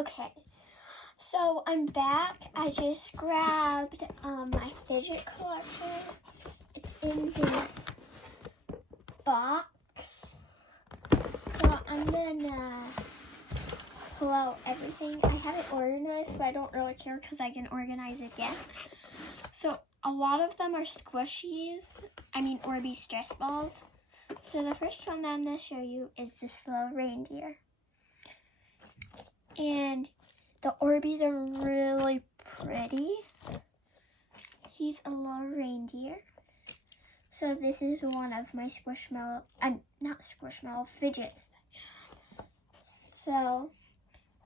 Okay, so I'm back. I just grabbed my fidget collection. It's in this box. So I'm gonna pull out everything. I have it organized, but I don't really care because I can organize it again. So a lot of them are squishies. Orbeez stress balls. So the first one that I'm going to show you is this little reindeer. And the Orbeez are really pretty. He's a little reindeer. So this is one of my Squishmallow, not Squishmallow, fidgets. So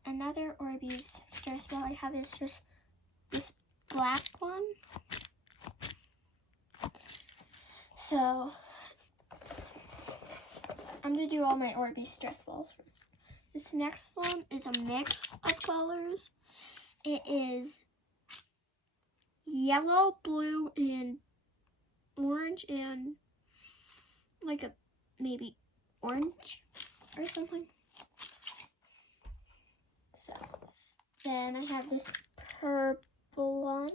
another Orbeez stress ball I have is just this black one. So I'm going to do all my Orbeez stress balls first. This next one is a mix of colors. It is yellow, blue, and orange, and like maybe orange or something. So then I have this purple one.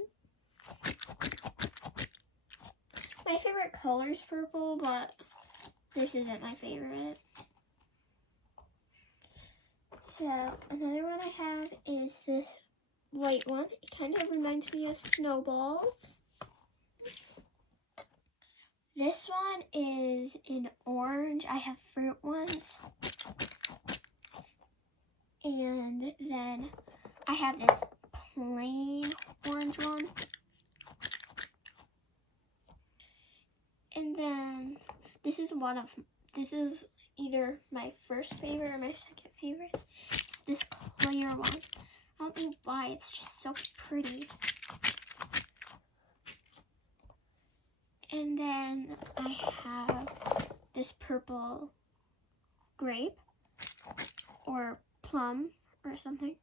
My favorite color is purple, but this isn't my favorite. So another one I have is this white one. It kind of reminds me of snowballs. This one is in orange. I have fruit ones. And then I have this plain orange one. And then this is either my first favorite or my second favorite. It's this clear one. I don't know why, it's just so pretty. And then I have this purple grape or plum or something.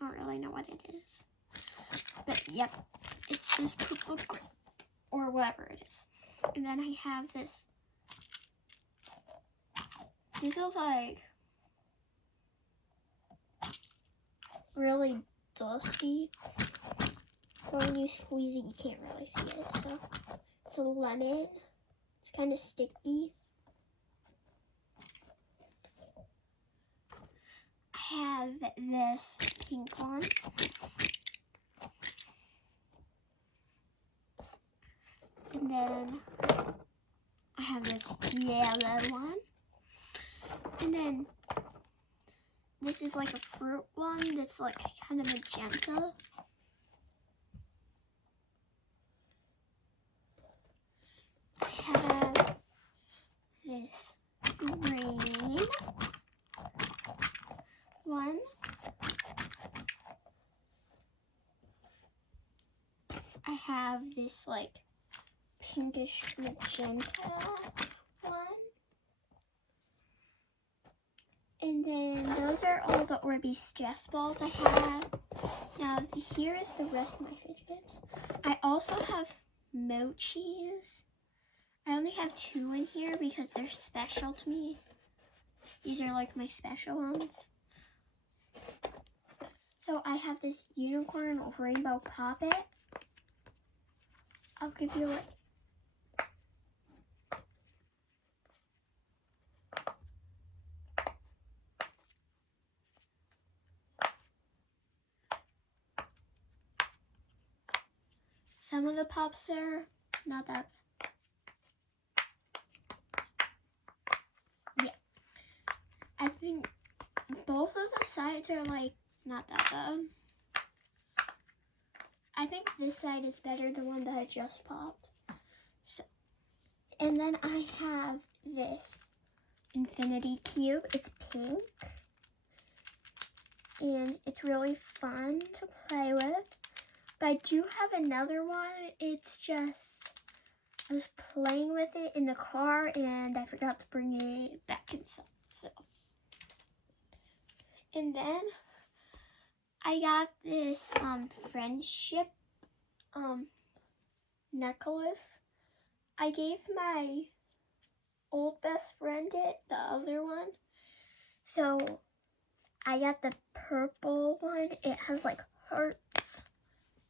I don't really know what it is. But yep, it's this purple grape or whatever it is. And then I have this. This is like really dusty. So when you squeeze it, you can't really see it. So it's a lemon. It's kind of sticky. I have this pink one. And then I have this yellow one. And then this is like a fruit one that's like kind of magenta. I have this green one. I have this like pinkish magenta one. And then those are all the Orbeez stress balls I have. Now here is the rest of my fidgets. I also have mochis. I only have 2 in here because they're special to me. These are like my special ones. So I have this unicorn rainbow poppet. I'll give you like some of the pops are not that bad. Yeah. I think both of the sides are like not that bad. I think this side is better, the one that I just popped. So, and then I have this infinity cube. It's pink. And it's really fun to play with. But I do have another one. It's just, I was playing with it in the car and I forgot to bring it back inside. So, and then I got this friendship necklace. I gave my old best friend it, the other one. So I got the purple one. It has like hearts,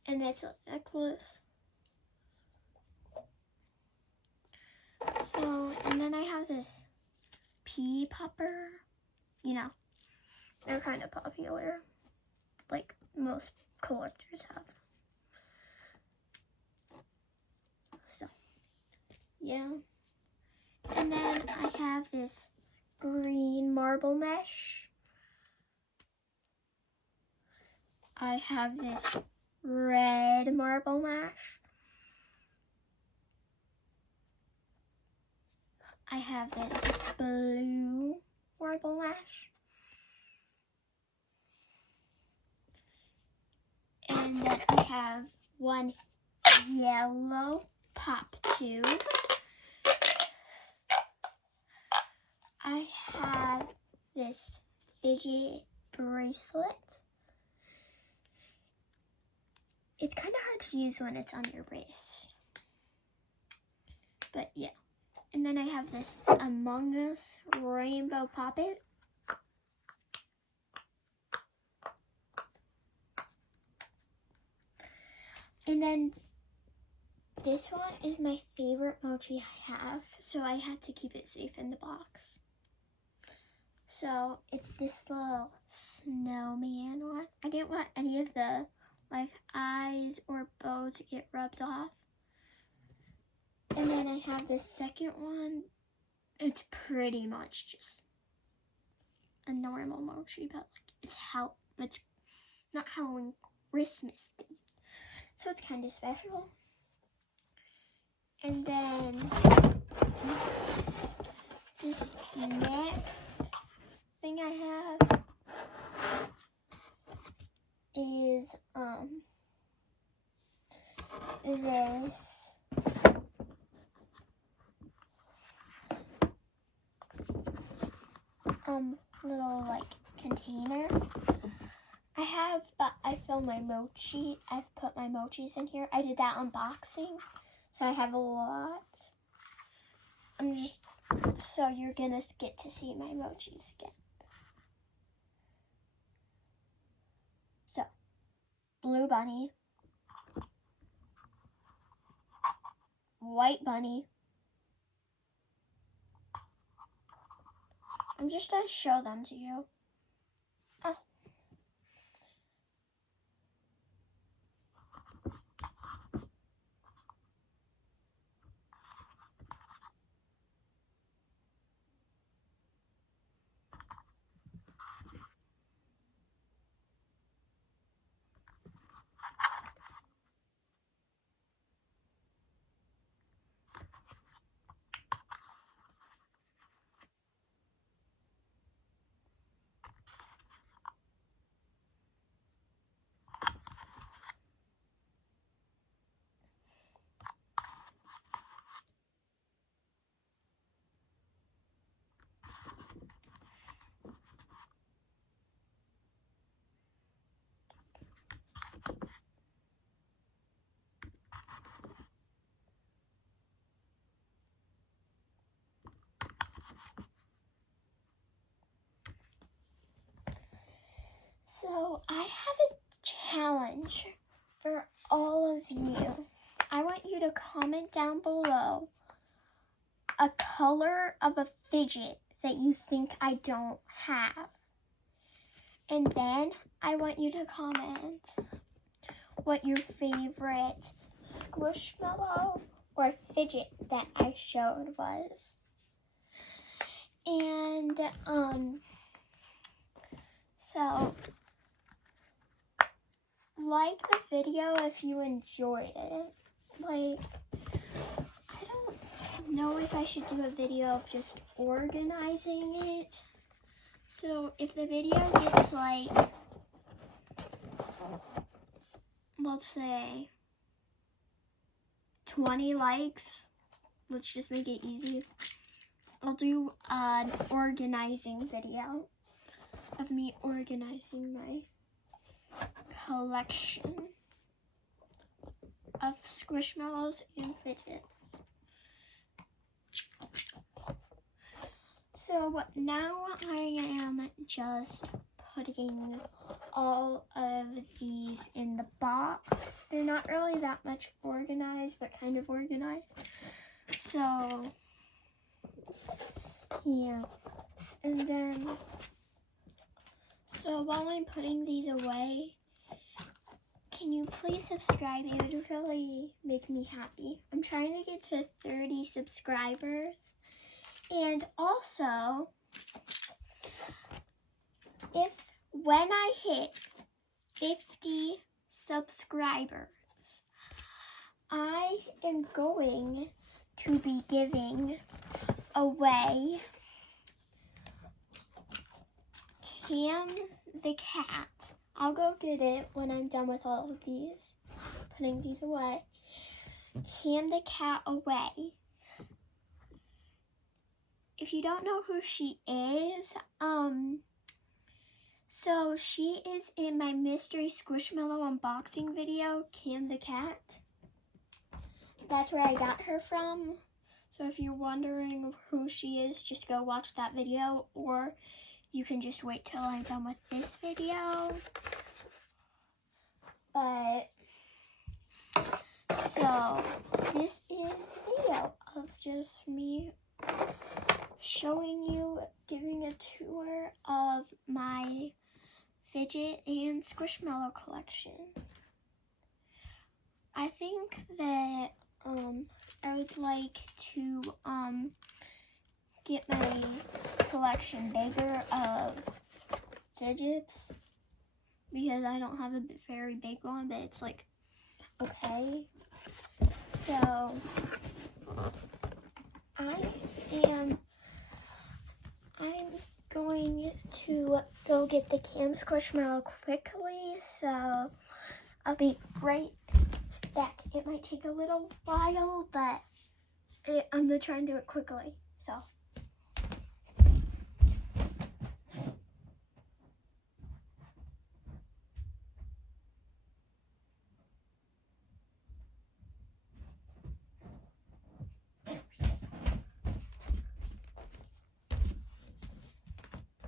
and it's a necklace. So, and then I have this pea popper. You know, they're kind of popular, like most collectors have. So, yeah. And then I have this green marble mesh. I have this red marble mesh. I have this blue marble mesh. And then I have one yellow pop tube. I have this fidget bracelet. It's kind of hard to use when it's on your wrist. But yeah. And then I have this Among Us rainbow poppet. And then this one is my favorite mochi I have, so I had to keep it safe in the box. So it's this little snowman one. I didn't want any of the like eyes or bow to get rubbed off. And then I have the second one. It's pretty much just a normal mochi, but like it's not Halloween, Christmas themed. So it's kind of special. And then this next thing I have is this little like container. I filled my mochi. I've put my mochis in here. I did that unboxing, so I have a lot. So you're gonna get to see my mochis again. So, blue bunny, white bunny. I'm just gonna show them to you. Oh. So I have a challenge for all of you. I want you to comment down below a color of a fidget that you think I don't have. And then I want you to comment what your favorite Squishmallow or fidget that I showed was. And so like the video if you enjoyed it. Like, I don't know if I should do a video of just organizing it. So if the video gets like, let's say 20 likes, let's just make it easy, I'll do an organizing video of me organizing my collection of Squishmallows and fidgets. So now I am just putting all of these in the box. They're not really that much organized, but kind of organized. So, yeah. And then, so while I'm putting these away, can you please subscribe? It would really make me happy. I'm trying to get to 30 subscribers. And also, when I hit 50 subscribers, I am going to be giving away Cam the cat. I'll go get it when I'm done with all of these, putting these away. Cam the cat away. If you don't know who she is, so she is in my mystery Squishmallow unboxing video, Cam the cat. That's where I got her from. So if you're wondering who she is, just go watch that video, or you can just wait till I'm done with this video. But, so this is the video of just me showing you, giving a tour of my fidget and Squishmallow collection. I think that I would like to get my collection bigger of fidgets, because I don't have a very big one, but it's like okay. So I'm going to go get the Cam Squishmallow quickly, so I'll be right back. It might take a little while, but I'm gonna try and do it quickly. So.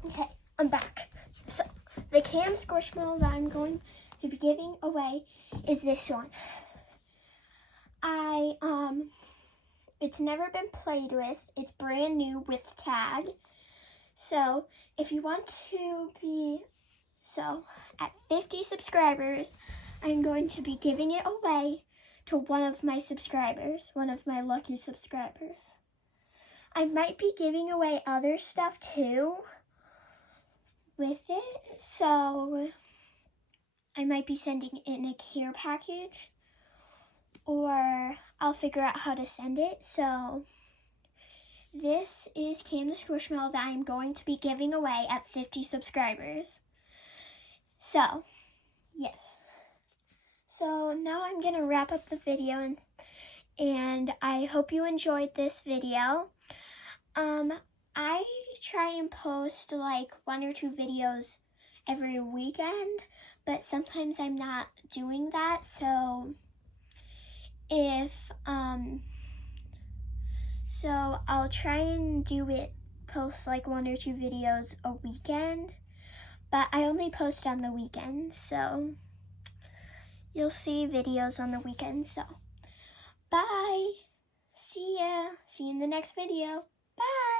Okay, I'm back. So, the Cam Squishmallow that I'm going to be giving away is this one. It's never been played with. It's brand new with tag. So, if you want to be, at 50 subscribers, I'm going to be giving it away to one of my subscribers, one of my lucky subscribers. I might be giving away other stuff too with it, so I might be sending it in a care package, or I'll figure out how to send it. So this is Cam the Squishmallow that I'm going to be giving away at 50 subscribers. So, yes. So now I'm going to wrap up the video, and I hope you enjoyed this video. I try and post like 1 or 2 videos every weekend, but sometimes I'm not doing that. So so I'll try and post like 1 or 2 videos a weekend, but I only post on the weekends, so you'll see videos on the weekends. So bye. See ya. See you in the next video. Bye.